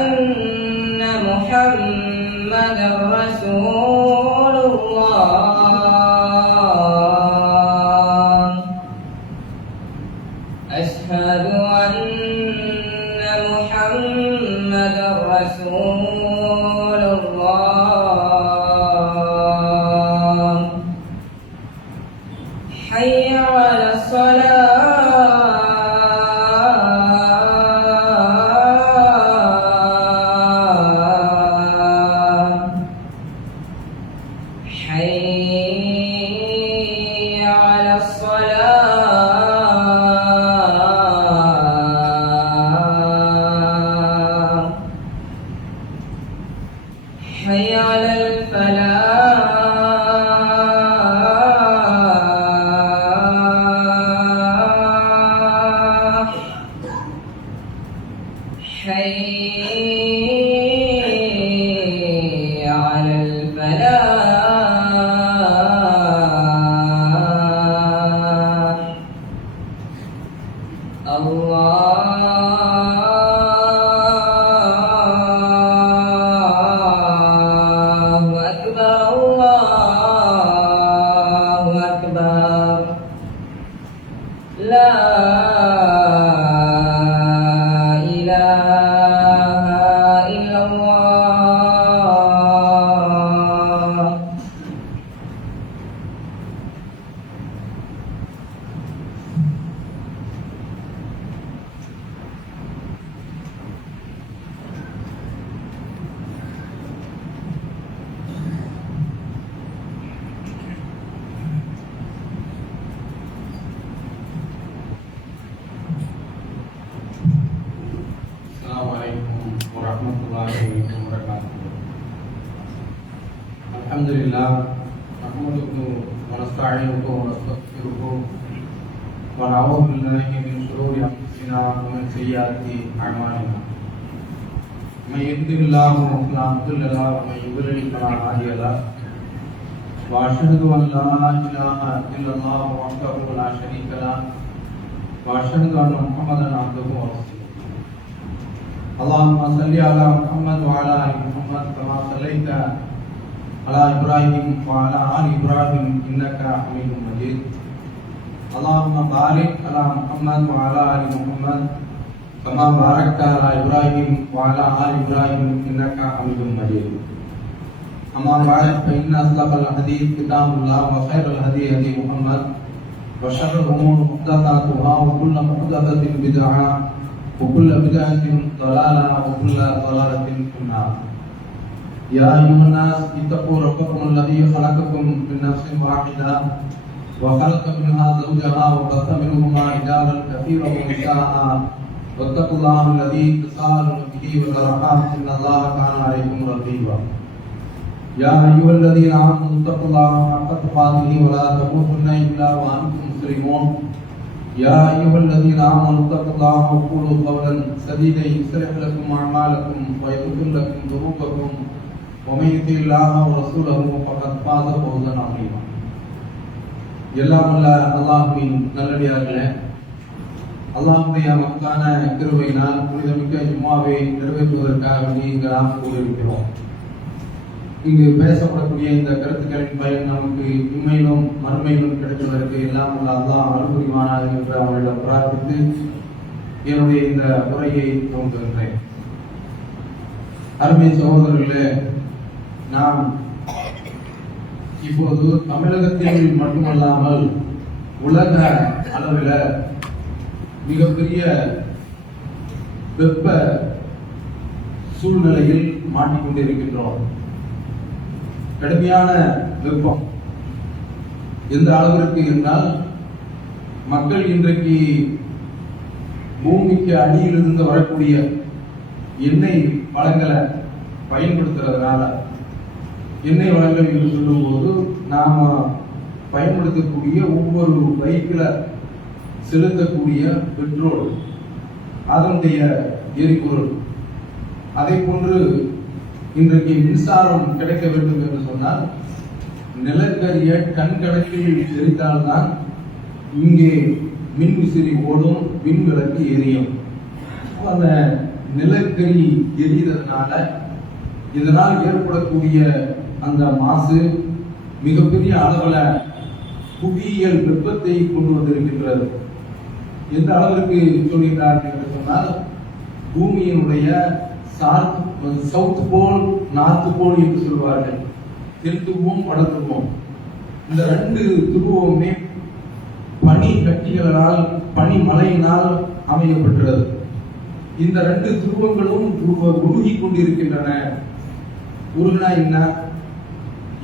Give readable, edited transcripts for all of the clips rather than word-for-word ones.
أن محمدا رسول الله أشهد أن محمدا رسول الله حي على الصلاة حي على الصلاة حي على الفلاح حي على الفلاح الله أكبر الله أكبر لا إله إلا الله Assalamualaikum warahmatullahi wabarakatuh. Alhamdulillah, nahmaduhu wa nasta'inuhu wa nastaghfiruhu wa na'udzu billahi min shururi anfusina wa min sayyiati a'malina. Man yahdihillahu fala mudilla lahu wa man yudlil fala hadiya lahu. Wa ashhadu an la ilaha illallah wahdahu la sharika lahu wa ashhadu anna Muhammadan abduhu wa rasuluh. اللهم صل على محمد وعلى ال محمد كما صليت على ابراهيم وعلى ال ابراهيم انك حميد مجيد. اللهم بارك على محمد وعلى ال محمد كما باركت على ابراهيم وعلى ال ابراهيم انك حميد مجيد. اما بعد فان اصدق الحديث كتاب الله وخير الهدي هدي محمد وشر الامور محدثاتها وكل محدثه بدعه وكل بدعة ضلالة وكل ضلالة في النار. يا أيها الناس اتقوا ربكم الذي خلقكم من نفس واحدة وخلق منها زوجها وبث منهما رجالا كثيرا ونساء واتقوا الله الذي تساءلون به والأرحام إن الله كان عليكم رقيبا. يا أيها الذين آمنوا اتقوا الله حق تقاته ولا تموتن إلا وأنتم مسلمون. يا أيها الذين آمنوا اتقوا الله وقولوا قولا سديدا يصلح لكم أعمالكم ويغفر لكم ذنوبكم ومن يطع الله ورسوله فقد فاز فوزا عظيما. எல்லாம் வல்ல அல்லாஹ்வின் நல்லடியார்களே, அல்லாஹ்வுடைய மக்கான கிருபையினால் புனிதமிக்க ஜும்மாவை நிறைவேற்றுவதற்காக இங்கு நாம் கூறியிருக்கிறோம். இங்கு பேசப்படக்கூடிய இந்த கருத்துக்களின் பயன் நமக்கு உண்மையிலும் மறுமையிலும் கிடைப்பதற்கு எல்லாம் அல்லாஹ் அருள் புரிவானாக என்று அவரிடம் பிரார்த்தித்து என்னுடைய இந்த உரையை துவங்குகின்றேன். அருமை சகோதரர்களே, நாம் இப்போது தமிழகத்தில் மட்டுமல்லாமல் உலக அளவில் மிகப்பெரிய வெப்ப சூழ்நிலையில் மாட்டிக்கொண்டிருக்கின்றோம். கடுமையான வெப்பம் எந்த அளவிற்கு என்றால், மக்கள் இன்றைக்கு பூமிக்கு அடியிலிருந்து வரக்கூடிய எண்ணெய் வளங்களை பயன்படுத்துறதுனால, எண்ணெய் வளங்கள் என்று சொல்லும்போது நாம பயன்படுத்தக்கூடிய ஒவ்வொரு பைக்கில் செலுத்தக்கூடிய பெட்ரோல், அதனுடைய எரிபொருள், அதை போன்று இன்றைக்கு மின்சாரம் கிடைக்க வேண்டும் என்று சொன்னால் நிலக்கரிய கண்கணக்கில் எரித்தால்தான் இங்கே மின் விசிறி ஓடும், மின் விளக்கு எரியும். அந்த நிலக்கரி எரிகிறதுனால இதனால் ஏற்படக்கூடிய அந்த மாசு மிகப்பெரிய அளவுல புவியியல் வெப்பத்தை கொண்டு வந்திருக்கின்றது. எந்த அளவிற்கு சொல்கிறார்கள் என்று சொன்னால், பூமியினுடைய சவுத் போல் நார்த் போல் என்று சொல்வார்கள். தென் துருவம் வட துருவம், இந்த ரெண்டு துருவமுமே பனி கட்டிகளால் பனி மழையினால் அமையப்பட்டுள்ளது. இந்த ரெண்டு துருவங்களும் உருகி கொண்டிருக்கின்றன. உருகினா என்ன,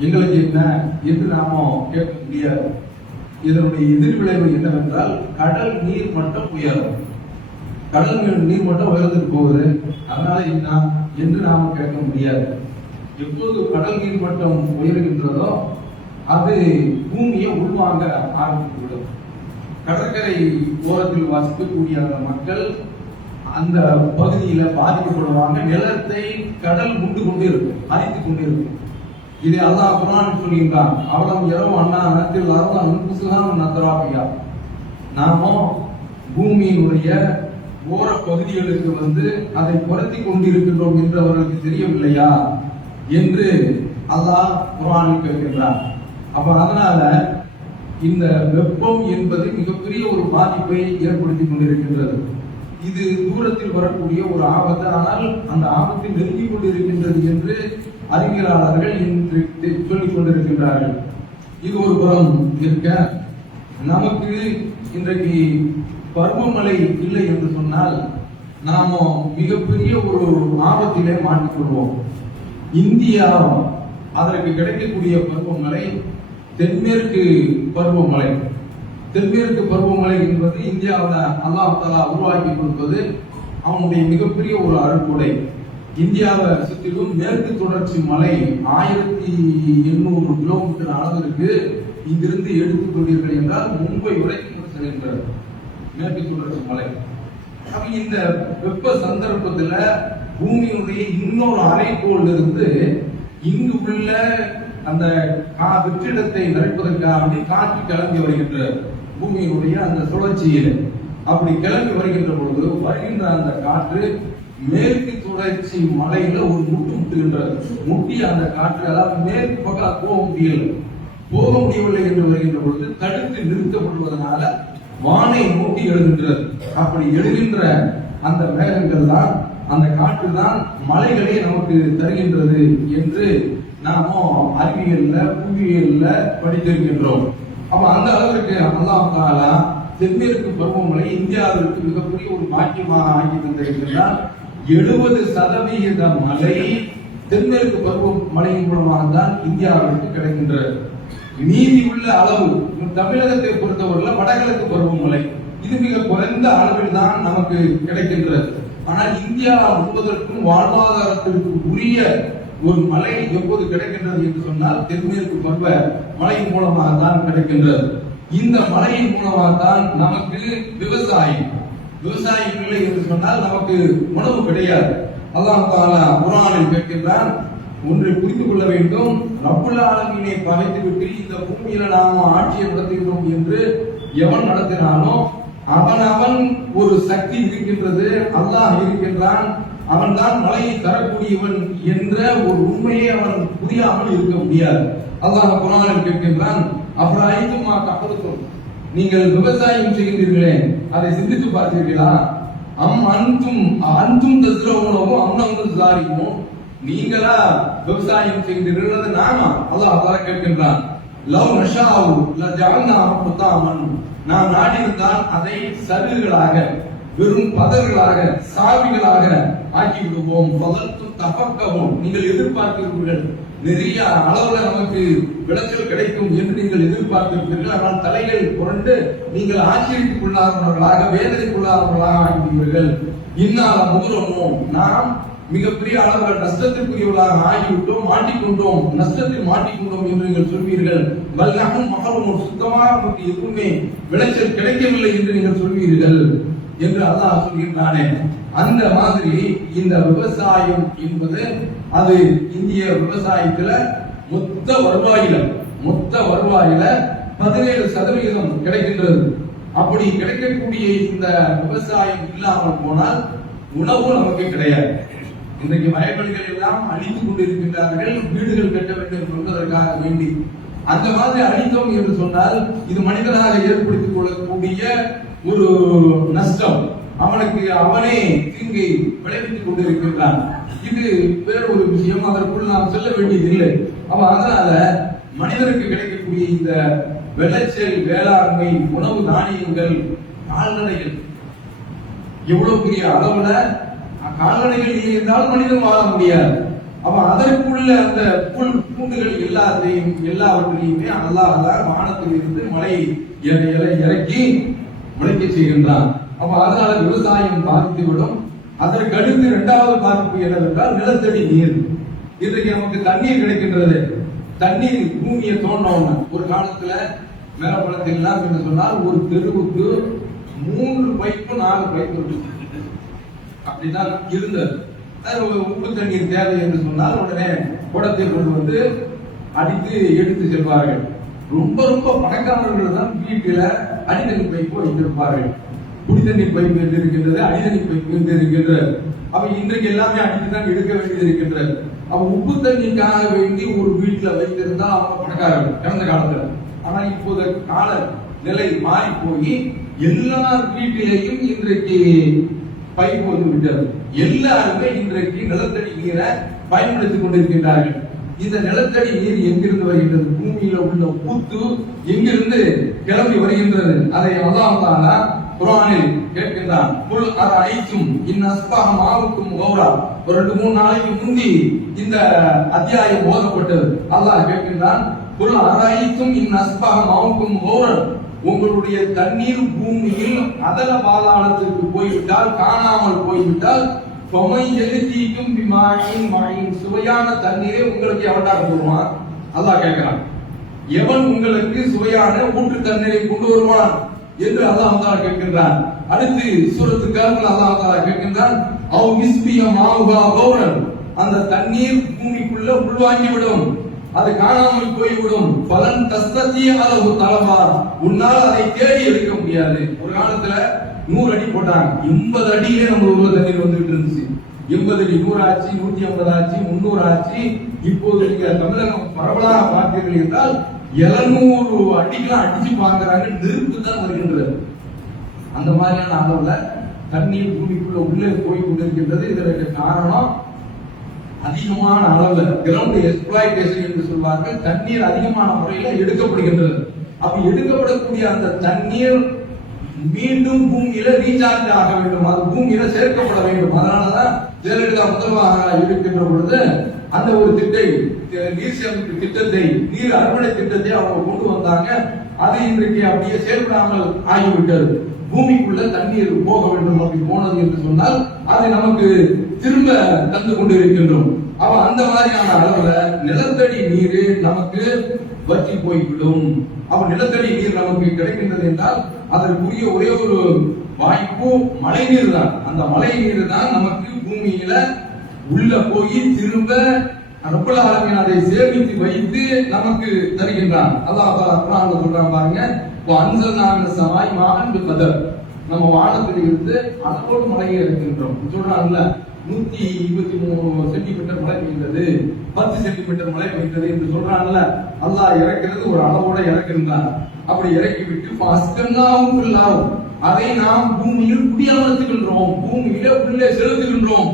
எங்களுக்கு என்ன என்று நாம கேட்க முடியாது. இதனுடைய எதிர்விளைவு என்னவென்றால் கடல் நீர் மட்டம் உயரும். கடல் நீர் மட்டம் உயர்ந்துட்டு போகுது, அதனால என்ன என்று நாம கேட்க முடியாது. எப்போது கடல் நீர் மட்டம் உயர்கின்றதோ அது பூமியை உள்வாங்க ஆரம்பித்துவிடும். கடற்கரை ஓரத்தில் வசிக்கக்கூடிய அந்த மக்கள் அந்த பகுதியில பாதிக்கப்படுவாங்க. நிலத்தை கடல் உண்டு கொண்டே இருக்கும், அரித்துக் கொண்டே இருக்கும். இதை அல்லாஹ் குர்ஆன் சொல்கின்றான், அவலம் இரவு அண்ணா நேரத்தில் நத்தராபியா, நாமோ பூமியினுடைய ஓர பகுதிகளுக்கு வந்து அதை புரட்டி கொண்டிருக்கின்றோம் என்று அவர்களுக்கு தெரியவில்லையா என்று அல்லாஹ் குர்ஆனில் கேட்கின்றான். அப்ப அதனால இந்த வெப்பம் என்பது மிகப்பெரிய ஒரு பாதிப்பை ஏற்படுத்தி கொண்டிருக்கின்றது. இது தூரத்தில் வரக்கூடிய ஒரு ஆபத்து, ஆனால் அந்த ஆபத்து நெருங்கிக் கொண்டிருக்கின்றது என்று அறிவியலாளர்கள் இன்று சொல்லிக் கொண்டிருக்கின்றார்கள். இது ஒரு புறம் இருக்க, நமக்கு இன்றைக்கு பருவமழை இல்லை என்று சொன்னால் நாம மிகப்பெரிய ஒரு ஆபத்திலே மாட்டிக்கொள்வோம். இந்தியா அதற்கு கிடைக்கக்கூடிய பருவமழை தென்மேற்கு பருவமழை. தென்மேற்கு பருவமழை என்பது இந்தியாவில் அல்லாஹ் தஆலா உருவாக்கி கொடுப்பது அவனுடைய மிகப்பெரிய ஒரு அருட்கொடை. இந்தியாவை சுற்றிலும் மேற்கு தொடர்ச்சி மலை 1800 கிலோமீட்டர் அளவிற்கு இங்கிருந்து எடுத்துக் கொண்டீர்கள் என்றால் மும்பை வரைக்கும் செல்கின்றது மேற்கு தொடர்ச்சி மலை. இந்த வெப்ப சந்தர்ப்பத்தில் பூமியினுடைய இன்னொரு அரைக்கோள் இருந்து இங்கு உள்ள அந்த வெற்றிடத்தை நிறைப்பதற்காக காற்று கிளம்பி வருகின்ற பூமியினுடைய அந்த சுழற்சியில் அப்படி கிளம்பி வருகின்ற பொழுது வருகின்ற அந்த காற்று மேற்கு தொடர்ச்சி மலையில ஒரு முட்டுகின்றது. முட்டிய அந்த காற்று அதாவது மேற்கு பக்கம் போக முடியவில்லை என்று வருகின்ற பொழுது தடுத்து நிறுத்தப்படுவதனால வானை நோக்கி எழுகின்றது. அப்படி எழுகின்ற அந்த மேகங்கள் தான், அந்த காற்று தான் மலைகளை நமக்கு தருகின்றது என்று நாம அறிவியல்ல புவியியல்ல படித்திருக்கின்றோம். அப்ப அந்த அளவிற்கு அல்லாஹ் தஆலா தென்மேற்கு பருவமழை இந்தியாவிற்கு மிகப்பெரிய ஒரு பாக்கியமாக ஆக்கி தந்திருக்கின்றார். 70% மழை தென்மேற்கு பருவமழையின் மூலமாக தான் இந்தியாவிற்கு கிடைக்கின்றது. மீதி உள்ள அளவு தமிழகத்தை பொறுத்தவரையில் வடகிழக்கு பருவமழை இது மிக குறைந்த அளவில் தான் நமக்கு கிடைக்கின்றது. ஆனால் இந்தியா முழுவதற்கும் வாழ்வாதாரத்திற்கு உரிய ஒரு மழை எப்போது கிடைக்கின்றது என்று சொன்னால் தென்மேற்கு பருவ மழையின் மூலமாக தான் கிடைக்கின்றது. இந்த மழையின் மூலமாக தான் நமக்கு விவசாயம் இல்லை என்று சொன்னால் நமக்கு உணவு கிடையாது. அல்லாஹ் தஆலா குர்ஆனில் கேட்கின்றான், ஒன்றை புரிந்து கொள்ள வேண்டும், ரப்புல் ஆலமீனை பகைத்துவிட்டு இந்த பூமியில நாம ஆட்சியை நடத்துகிறோம் என்று எவன் நடத்தினானோ அவன் ஒரு சக்தி இருக்கின்றது, அல்லாஹ் இருக்கின்றான், அவன் தான் மழையை தரக்கூடியவன் என்ற ஒரு உண்மையை அவன் புரியாமல் இருக்க முடியாது. அல்லாஹ் குர்ஆனில் கேட்கின்றான், அப்புறம் ஐந்துமா கப்பலுக்கும் நீங்கள் விவசாயம் செய்கின்றீர்களே அதை சிந்தித்து பார்த்தீர்களா? அன்தும் தஸ்ரவுனஹு அம்னஹும் ஸாரிமூன், நீங்களா விவசாயம் செய்கின்றீர்கள் நானா? அல்லாஹ் தஆலா கேட்கின்றான், லவ் நஷாஉ லஜஅல்னாஹு குதாமன், நாம் நாடியிருந்தால் அதை சருகுகளாக வெறும் பதர்களாக சாவிகளாக ஆக்கி விடுவோம். தபக்கவும், நீங்கள் எதிர்பார்க்கிறீர்கள் நிறைய அளவுல நமக்கு விளைச்சல் கிடைக்கும் என்று நீங்கள் எதிர்பார்த்திருப்பீர்கள். ஆனால் தலைகள் புரண்டு நீங்கள் ஆச்சரியத்துக்குள்ளாதவர்களாக வேதனைக்குள்ளாதவர்களாக ஆகிவிடுவீர்கள். இன்னால முதுரமோ, நாம் மிகப்பெரிய அளவில் நஷ்டத்திற்குரியவர்களாக ஆகிவிட்டோம், மாட்டிக்கொண்டோம், நஷ்டத்தில் மாட்டிக்கொண்டோம் என்று நீங்கள் சொல்வீர்கள். வல்லகும் மகளும் சுத்தமாக நமக்கு எதுவுமே விளைச்சல் கிடைக்கவில்லை என்று நீங்கள் சொல்வீர்கள் என்று அல்லாஹ் சொல்கின்றானே. அந்த மாதிரி இந்த விவசாயம் என்பது அது இந்திய விவசாயத்துல மொத்த வருவாயில 17% கிடைக்கின்றது. அப்படி கிடைக்கக்கூடிய இந்த விவசாயம் இல்லாமல் போனால் உணவு நமக்கு கிடையாது. இன்றைக்கு வயல்வெளிகள் எல்லாம் அழித்துக் கொண்டிருக்கின்றார்கள், வீடுகள் கட்ட வேண்டும் என்பதற்காக வேண்டி. அந்த மாதிரி அழித்தோம் என்று சொன்னால் இது மனிதனாக ஏற்படுத்திக் கொள்ளக்கூடிய ஒரு நஷ்டம். அவனுக்கு அவனே தீங்கை விளைவித்துக் கொண்டிருக்கின்றான். இது வேற ஒரு விஷயம், அதற்குள் நாம் செல்ல வேண்டியதில்லை. அதனால மனிதனுக்கு கிடைக்கக்கூடிய இந்த விளைச்சல், வேளாண்மை, உணவு தானியங்கள், கால்நடைகள் எவ்வளவு பெரிய அளவுல கால்நடைகள் இல்லை என்றால் மனிதன் வாழ முடியாது. அதற்குள்ள அந்த புல் பூண்டுகள் எல்லாவற்றையுமே அல்லாஹ் வானத்தில் இருந்து மழை இறக்கி முளைக்க செய்கின்றான். அதனால விவசாயம் பாதித்துவிடும். அதற்கு அடுத்து இரண்டாவது பாதிப்பு என்னவென்றால் நிலத்தடி நீர். இன்றைக்கு நமக்கு தண்ணீர் கிடைக்கின்றது. தண்ணீர் பூமியை தோண்டோம். ஒரு காலத்துல மேலப்பழத்தில் எல்லாம் என்று சொன்னால் ஒரு தெருவுக்கு 3 பைப்பு 4 பைப்பு அப்படிதான் இருந்தது. உப்பு தண்ணீர் தேவை என்று சொன்னால் உடனே குடத்தை கொண்டு வந்து அடித்து எடுத்து செல்வார்கள். ரொம்ப ரொம்ப பணக்காரர்கள் தான் வீட்டுல அடித்தண்ணி பைப்பு வைத்திருப்பார்கள். குடித்தண்ணீர் பைப்பு என்று இருக்கின்றது, அடித்தண்ணி பைப்பு என்று இருக்கின்றது. இன்றைக்கு எல்லாமே அடித்துதான் எடுக்க வேண்டியது இருக்கின்றது. உப்பு தண்ணிக்காக வேண்டி ஒரு வீட்டுல வைத்திருந்தா அவங்க பணக்காரர்கள் கடந்த காலத்துல. ஆனா இப்போது கால நிலை மாறி போய் எல்லார் வீட்டிலேயும் இன்றைக்கு பைப்பு வந்து விட்டது. எல்லாருமே இன்றைக்கு நிலத்தடி நீரை பயன்படுத்திக் கொண்டிருக்கின்றார்கள். இந்த நிலத்தடி நீர் எங்கிருந்து வருகின்றது? பூமியில உள்ள ஊத்து எங்கிருந்து கிளம்பி வருகின்றது? அதை அல்லாஹ் தஆலா குர்ஆனில் கேட்கின்றான். குல் அரஐத்தும் இன் அஸ்பஹ மாவுக்கும் கௌரா. ஒரு 2-3 நாளைக்கு முந்தி இந்த அத்தியாயம் ஓதப்பட்டது. அல்லாஹ் கேட்கின்றான், குல் அரஐத்தும் இன் அஸ்பஹ மாவுக்கும் கௌரா. உங்களுடைய தண்ணீர் பூமியில் அதல பாதாளத்திற்கு போய்விட்டால், காணாமல் போய்விட்டால், சுவையான தண்ணீரை உங்களுக்கு எவன்டா கொண்டு அல்லாஹ் கேட்கிறான். எவன் உங்களுக்கு சுவையான ஊற்று தண்ணீரை கொண்டு வருவான் என்று அல்லாஹ் கேட்கின்றான். அடுத்து சூரத்து கஹ்ஃப்ல அல்லாஹ் கேட்கின்றான், அவ் மிஸ்பிய மாவுஹா கௌரன். அந்த தண்ணீர் பூமிக்குள்ள உள்வாங்கிவிடும், அது காணாமல் போய்விடும். பலன் தஸ்தத்திய அளவு தலமா, உன்னால் அதை தேடி எடுக்க முடியாது. ஒரு காலத்துல 100 அடி போட்டாங்க, 80 அடியிலே நம்ம ஊர்ல தண்ணீர் வந்துட்டு இருந்துச்சு. 80 அடி 100 ஆச்சு, 150 ஆச்சு, 300 ஆச்சு. இப்போது நீங்க தமிழகம் பரவலாக பார்த்தீர்கள் என்றால் 700 அடிக்கெல்லாம் அடிச்சு பாக்குறாங்க. நெருப்பு தான் வருகின்றது. அந்த மாதிரியான அளவுல தண்ணீர் பூமிக்குள்ள உள்ளே போய் கொண்டிருக்கின்றது. இதற்கு காரணம் அதிகமான அளவுல கிரவுண்ட் எக்ஸ்ப்ளாய்டேஷன் என்று சொல்வார்கள். தண்ணீர் அதிகமான முறையில எடுக்கப்படுகின்றது. எடுக்கப்படக்கூடிய அந்த தண்ணீர் மீண்டும் பூமியில ரீசார்ஜ் ஆக வேண்டும், அது பூமியில சேர்க்கப்பட வேண்டும். அதனாலதான் ஜெயலலிதா முதல்வராக இருக்கின்ற பொழுது அந்த ஒரு நீர் சேமிப்பு திட்டத்தை, நீர் அறுவடை திட்டத்தை அவங்க கொண்டு வந்தாங்க. அது இன்றைக்கு அப்படியே செயல்படாமல் ஆகிவிட்டது. பூமிக்குள்ள தண்ணீர் போக வேண்டும். அப்படி போனது என்று சொன்னால் அதை நமக்கு திரும்ப தந்து கொண்டிருக்கின்றோம். அந்த மாதிரியான அளவுல நிலத்தடி நீர் நமக்கு வற்றி போய்விடும். நிலத்தடி நீர் நமக்கு கிடைக்கின்றது என்றால் அதற்குரிய ஒரே ஒரு வாய்ப்பு மழை நீர் தான். அந்த மழை நீர் தான் நமக்கு பூமியில உள்ள போய் திரும்ப ரப்பல் ஆலமீன் அதை சேமித்து வைத்து நமக்கு தருகின்றான். அல்லாஹ் குர்ஆன்ல சொல்றான் பாருங்க, வஅன்ஸல்னா மினஸ் ஸமாஇ மாஅன் பிகதர். நம்ம வானத்தில் இருந்து அளவோடு மழையை இறக்கின்றோம் சொல்றாங்கல்ல. 123 சென்டிமீட்டர் மழை பெய்கிறது, 10 சென்டிமீட்டர் மழை பெய்கிறது என்று சொல்றாங்கல்ல. அல்லாஹ் இறக்கிறது ஒரு அளவோட இறக்கின்றான். அப்படி இறக்கிவிட்டு அதை நாம் பூமியில் குடியமர்த்துகின்றோம், பூமியில உள்ளே செலுத்துகின்றோம்.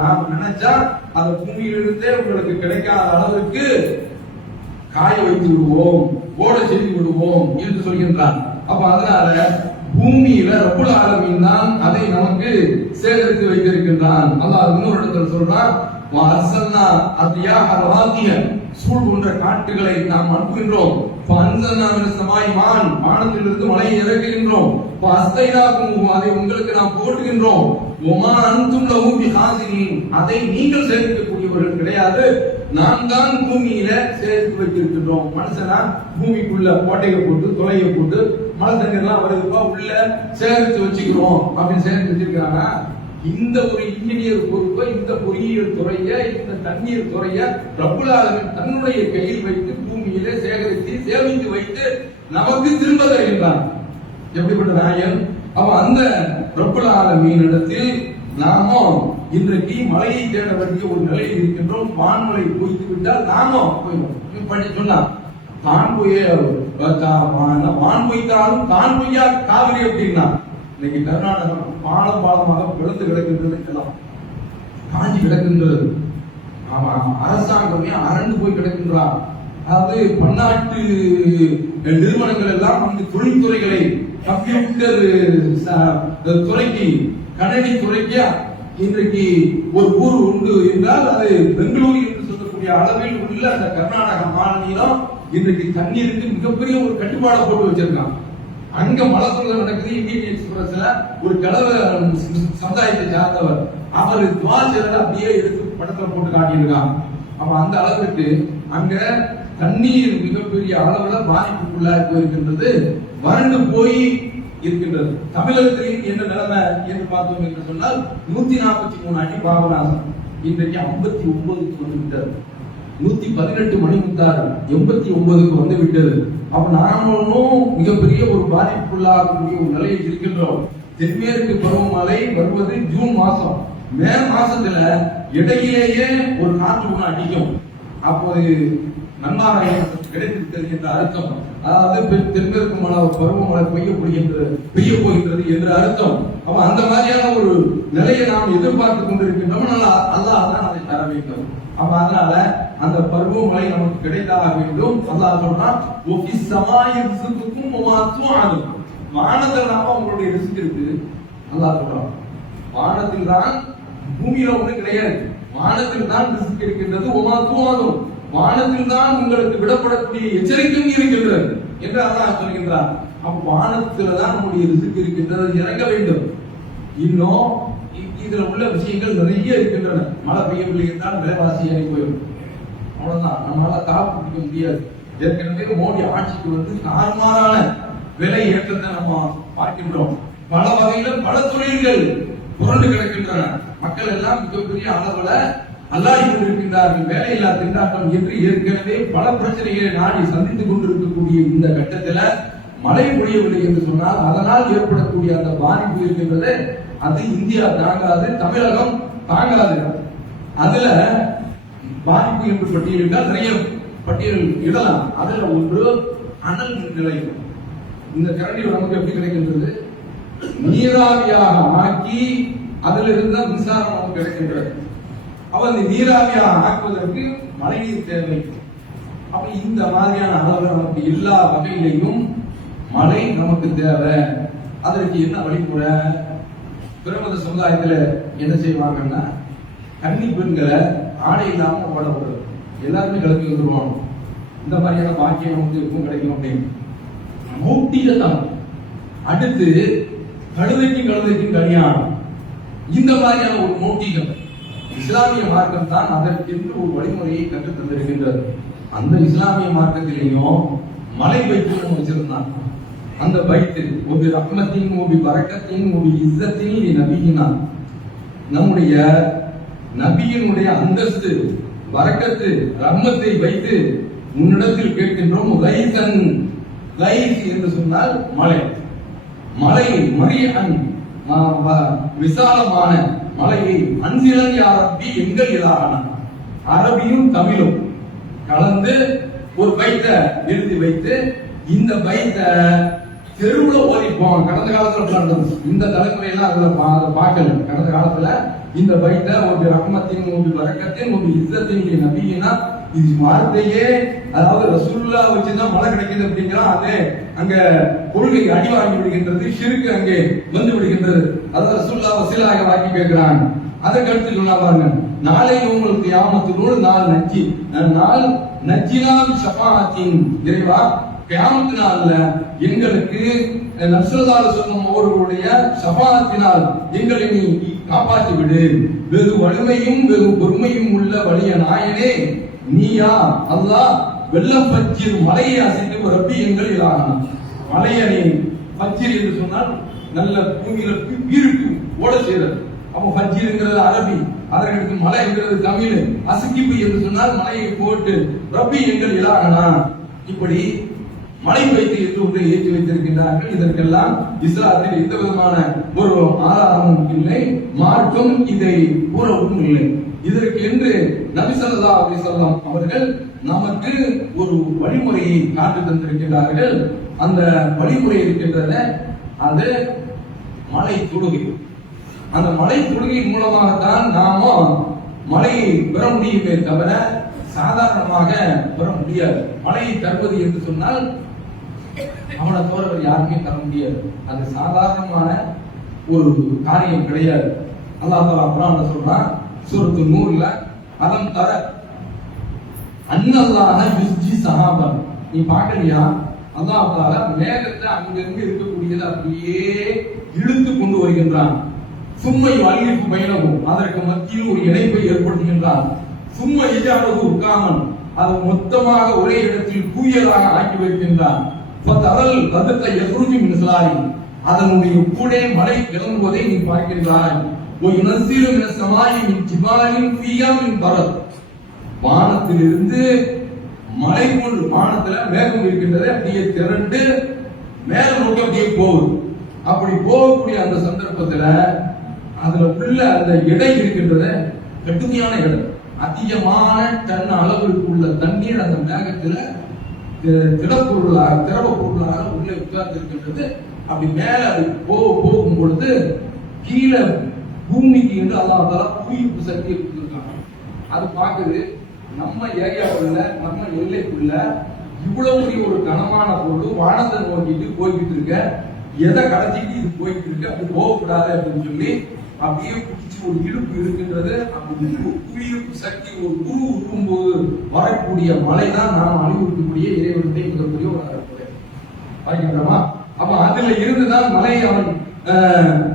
நாம் நினைச்சா அந்த பூமியிலிருந்தே உங்களுக்கு கிடைக்காத அளவுக்கு காய வைத்து விடுவோம், ஓட செய்து விடுவோம் என்று சொல்கின்றான். அதனால பூமியில ரப்புல் ஆலமீன் தான் அதை நமக்கு சேகரித்து வைத்திருக்கின்றான். அல்லாஹ் இன்னொரு இடத்துல சொல்றான், வஅர்சல்னா அத்யாஹ ரவாதிய. சூழ் போன்ற காட்டுகளை நாம் அனுப்புகின்றோம். வஅன்ஸல்னா மினஸ் ஸமாஇ மான். வானத்திலிருந்து மழையை இறக்குகின்றோம். வஅஸ்தைனாகும். அதை உங்களுக்கு நாம் போட்டுகின்றோம். வமா அன்தும் லஹு பிஹாசினின். அதை நீங்கள் சேகரிக்கக்கூடியவர்கள் கிடையாது, நாம் தான் பூமியில சேர்த்து வைத்திருக்கின்றோம். மனுஷனா பூமிக்குள்ள கோட்டையை போட்டு துளையை போட்டு மழை தண்ணீர் எல்லாம் வருதுப்பா உள்ள சேகரித்து வச்சுக்கிறோம் அப்படின்னு சேகரித்து வச்சிருக்காங்க. இந்த ஒரு இன்ஜினியர் பொறுப்பை, இந்த பொறியியல் துறைய, இந்த தண்ணீர் துறைய ரப்புல் ஆலமீன் தன்னுடைய கையில் வைத்து பூமியில சேகரித்து சேமித்து வைத்து நமக்கு திரும்ப தருகின்றான். எப்படிப்பட்ட நாயன்! அந்த ரப்புல் ஆலமீனிடத்தில் நாமும் இன்றைக்கு மழையை தேட வேண்டிய ஒரு நிலையில் இருக்கின்றோம். வான்மழை பொய்த்து விட்டால் நாமும் போயிடும். பண்ணி சொன்னா வான் பொய்த்தாலும் தான் பொய்யா காவிரி அப்படின்னா இன்னைக்கு கர்நாடகம் பாலமாக பிளந்து கிடக்கின்றது, எல்லாம் காஞ்சி கிடக்கின்றது. அரசாங்கமே அரண்டு போய் கிடக்கின்றார். அதாவது பன்னாட்டு நிறுவனங்கள் எல்லாம் அந்த தொழில்துறைகளை கம்ப்யூட்டர் துறைக்கு கணனி துறைக்கு இன்றைக்கு ஒரு ஊர் உண்டு என்றால் அது பெங்களூரு என்று சொல்லக்கூடிய அளவில் உள்ள அந்த கர்நாடக மாநிலம் இன்றைக்கு தண்ணீருக்கு மிகப்பெரிய ஒரு கட்டுப்பாடை போட்டு வச்சிருக்கான். அங்க மலத்துறை நடக்குது. இந்தியன் எக்ஸ்பிரஸ்ல ஒரு கலவ சமுதாயத்தை சார்ந்தவர் அவர் துவாசல அப்படியே எடுத்து படத்துல போட்டு காட்டியிருக்காங்க. அப்ப அந்த அளவுக்கு அங்க தண்ணீர் மிகப்பெரிய அளவுல பாதிப்புக்குள்ளாக போயிருக்கின்றது, வறண்டு போய் இருக்கின்றது. தமிழகத்தில் என்ன நிலைமை என்று பார்த்தோம் என்று சொன்னால் 143 அடி பாபநாசம் இன்றைக்கு 59க்கு வந்து விட்டது. 118 மணிமுத்தாறு 89க்கு வந்து விட்டது. அப்ப நாமளும் மிகப்பெரிய ஒரு பாதிப்புக்குள்ளாகக்கூடிய ஒரு நிலையில் இருக்கின்றோம். தென்மேற்கு பருவமழை வருவது ஜூன் மாசம். மே மாசத்துல இடையிலேயே ஒரு காற்று ஒன்று அடிக்கும். அப்போது நன்மாராயம் கிடைத்துவிட்டது என்ற அர்த்தம். அதாவது தென்மேற்கு பருவமழை பெய்ய போகின்றது என்று அர்த்தம். அப்ப அந்த மாதிரியான ஒரு நிலையை நாம் எதிர்பார்த்து கொண்டிருக்கின்றோம். அல்லாஹ் தான் அதை தர வேண்டும். அப்ப அதனால அந்த பருவமழை நமக்கு கிடைத்தாக வேண்டும். அல்லாஹ் சொல்றான், வானத்தில் நாம உங்களுடைய ரிஸ்க் இருக்கு. அல்லாஹ் சொல்றான், வானத்தில் தான், பூமியில ஒண்ணு கிடையாது. வானத்தில் தான் ரிஸ்க் இருக்கின்றது. ஒமாத்துவாதும், வானத்தில் தான் உங்களுக்கு விடப்படக்கூடிய எச்சரிக்கையும் இருக்கின்றது என்று அல்லாஹ் சொல்கின்றார். அப்ப வானத்துல தான் நம்முடைய ரிஸ்க் இருக்கின்றது, இறங்க வேண்டும். இன்னும் இதுல உள்ள விஷயங்கள் நிறைய இருக்கின்றன. மழை பெய்யவில்லை என்றால் விலைவாசி ஏறி போயிடும். அவ்வளவுதான், நம்மளால தாக்கு பிடிக்க முடியாது. ஏற்கனவே மோடி ஆட்சிக்கு வந்து தாறுமாறான விலை ஏற்றத்தை நம்ம பார்க்கின்றோம். பல வகையில பல தொழில்கள் புரண்டு கிடக்கின்றன. மக்கள் எல்லாம் மிகப்பெரிய அளவுல அல்லாஹ் கொண்டிருக்கின்றார்கள். வேலையில்லா திண்டாட்டம் என்று ஏற்கனவே பல பிரச்சனைகளை நாடி சந்தித்துக் கொண்டிருக்கக்கூடிய இந்த கட்டத்துல மழை பொழியவில்லை என்று சொன்னால் அதனால் ஏற்படக்கூடிய அந்த பாதிப்பு இருக்கின்றது. அது இந்தியா தாங்காது, தமிழகம் தாங்காது. அதுல பாதிப்பு என்று பட்டியலிட்டால் நிறைய பட்டியல் இடலாம். அதுல ஒன்று அனல் மின் நிலையம். இந்த கரண்டில் நமக்கு எப்படி கிடைக்கின்றது? நீராவியாக ஆக்கி அதில் இருந்த மின்சாரம் நமக்கு கிடைக்கின்றது. அப்ப இந்த நீராவியாக ஆக்குவதற்கு மழைநீர் தேவை. அப்ப இந்த மாதிரியான அளவு நமக்கு எல்லா வகையிலையும் மழை நமக்கு தேவை. அதற்கு என்ன வழிமுறை? பிரபல சமுதாயத்துல என்ன செய்வாங்கன்னா, கன்னி பெண்களை ஆடை இல்லாம ஓட விடுறது. எல்லாருமே கிளம்பி வந்துருவாங்க. இந்த மாதிரியான பாக்கியம் நமக்கு எப்பவும் கிடைக்கும் அப்படின்னு மூட்டிதான். அடுத்து கழுதைக்கும் கல்யாணம். இந்த மாதிரியான ஒரு மூட்டிகள் இஸ்லாமிய மார்க்கம் தான் அதற்கென்று ஒரு வழிமுறையை கற்றுத் தந்திருக்கின்றது. அந்த இஸ்லாமிய மார்க்கத்திலேயும் மலை பைத்து வச்சிருந்தான். அந்த பைத்து ஒரு ரஹ்மத்தின் ஒரு பரக்கத்தின் ஒரு இஸ்ஸத்தின் நபியினா, நம்முடைய நபியினுடைய அந்தஸ்து, பரக்கத்து, ரஹ்மத்தை வைத்து முன்னிடத்தில் கேட்கின்றோம். லைசன், லைஸ் என்று சொன்னால் மலை, மலை மரியன், விசாலமான மலையை அன்சிலன் அரபி எங்கள் இலான, அரபியும் தமிழும் கலந்து ஒரு பைத்தை எழுதி வைத்து இந்த பைத்தை தெருவுல ஓதிப்போம். கடந்த காலத்துல இந்த தலைமுறையெல்லாம் அதுல பார்க்கல. கடந்த காலத்துல இந்த பைத்தை ஒரு ரஹ்மத்தின் ஒரு வரக்கத்தின் ஒரு இஸ்ஸத்தின் நபியினா, இது வார்த்தையே, அதாவது ரசூலுல்லாஹ் வச்சுதான் மழை கிடைக்குது அப்படிங்கிறோம். அதே அங்க கொள்கை அடி வாங்கி விடுகின்றது, ஷிர்க் அங்கே வந்து விடுகின்றது. அதாவது ரசூலுல்லாஹ் வசீலாக வாக்கி கேட்கிறாங்க. அதற்கு அடுத்து சொன்னா பாருங்க, நாளை உங்களுக்கு கியாமத்தினோடு நாள் நஜ்ஜினால் ஷஃபாஅத்தின், இறைவா கியாமத்து நாள்ல எங்களுக்கு நஸ்ரதால சொன்ன அவர்களுடைய ஷஃபாஅத்தினால் எங்களை நீ காப்பாற்றி விடு. வெகு வலிமையும் வெகு பொறுமையும் உள்ள வலிய நாயனே நீயா அல்லாஹ், வெள்ளம் பச்சிர் மலையை அசைத்து ரப்பி எங்கள் இலான, மலையை பச்சிர் என்று சொன்னால் நல்ல பூமியில பீருக்கு ஓட செய்யறது. அப்போ பச்சிருங்கிறது அரபி, அதற்கு மலை என்கிறது தமிழ். அசுக்கிப்பு என்று சொன்னால் மலையை போட்டு ரப்பி எங்கள் இலானா. இப்படி மழை பெய்து என்று ஒன்றை ஏற்றி வைத்திருக்கின்றார்கள். இதற்கெல்லாம் இஸ்லாத்தில் எந்த விதமான ஒரு ஆதாரமும் இல்லை, மார்க்கம் இதை கூறவும் இல்லை. இதற்கு என்று நபி ஸல்லல்லாஹு அலைஹி வஸல்லம் அவர்கள் நமக்கு ஒரு வழிமுறையை காட்டி தந்திருக்கிறார்கள். அந்த வழிமுறை இருக்கின்றன, அது மழை தொழுகை. அந்த மழை தொழுகை மூலமாகத்தான் நாம மழையை பெற முடியுமே தவிர சாதாரணமாக பெற முடியாது. மழையை தருவது என்று சொன்னால் அவனை தவிர யாருமே தர முடியாது. அது சாதாரணமான ஒரு காரியம் கிடையாது. அல்லாஹ் தஆலா குர்ஆன்ல சொல்றான், சூரத்து நூர்ல, அலம் தர அன்னல்லாஹ யுஸ்ஜி சஹாபன். நீ பார்க்கலையா, அல்லாஹ் தஆலா மேகத்தை அங்கிருந்து இருக்கக்கூடியது அப்படியே இழுத்து கொண்டு வருகின்றான். சும்மை அலிஃபு பைனஹு, அதற்கு மத்தியில் ஒரு இணைப்பை ஏற்படுத்துகின்றான். சும்மை இஜாலஹு ருகாமன், அது மொத்தமாக ஒரே இடத்தில் குவியலாக ஆக்கி வைக்கின்றான். ஃபதரல் ரதத்தை யக்ருஜு மின் ஸலாரி, அதனுடைய கூட மழை கிளம்புவதை நீ பார்க்கின்றாய். وَيُنَزِّلُ مِنَ السَّمَاءِ مِنْ جِبَالٍ فِيهَا مِنْ بَرَدٍ, வானத்திலிருந்து மழை போன்று, வானத்துல மேகம் இருக்கின்றது, அப்படியே திரண்டு மேல நோக்கி அப்படியே போகுது. அப்படி போகக்கூடிய அந்த சந்தர்ப்பத்துல அதுல உள்ள அந்த எடை இருக்கின்றது, கடுமையான எடை, அதிகமான டன் அளவிற்கு உள்ள தண்ணீர் அந்த மேகத்துல திரவ பொருளாக உள்ளே உட்கார்ந்து இருக்கின்றது. அப்படி மேல அது போகும் பொழுது கீழே பூமிக்கு என்று அல்லாஹ் தஆலா புவியீர்ப்பு சக்தியை கொடுத்திருக்காங்க. அது பார்க்குது, நம்ம ஏரியாவுக்குள்ள, நம்ம எல்லைக்குள்ள இவ்வளவு பெரிய ஒரு கனமான பொருள் வானத்தை நோக்கிட்டு போய்கிட்டு இருக்க, எதை கடத்திட்டு இது போயிட்டு இருக்கு, அப்படி போகக்கூடாது அப்படின்னு சொல்லி அப்படியே பிடிச்சி ஒரு இழுப்பு இருக்கின்றது. அப்படி புவியீர்ப்பு சக்தி ஒரு குரு இருக்கும்போது வரக்கூடிய மழை தான் நாம் அனுபவிக்கக்கூடிய இறைவனத்தை இருக்கக்கூடிய ஒரு அறக்குறை பார்க்கின்றோமா. அப்ப அதுல இருந்துதான் மழையை அவன்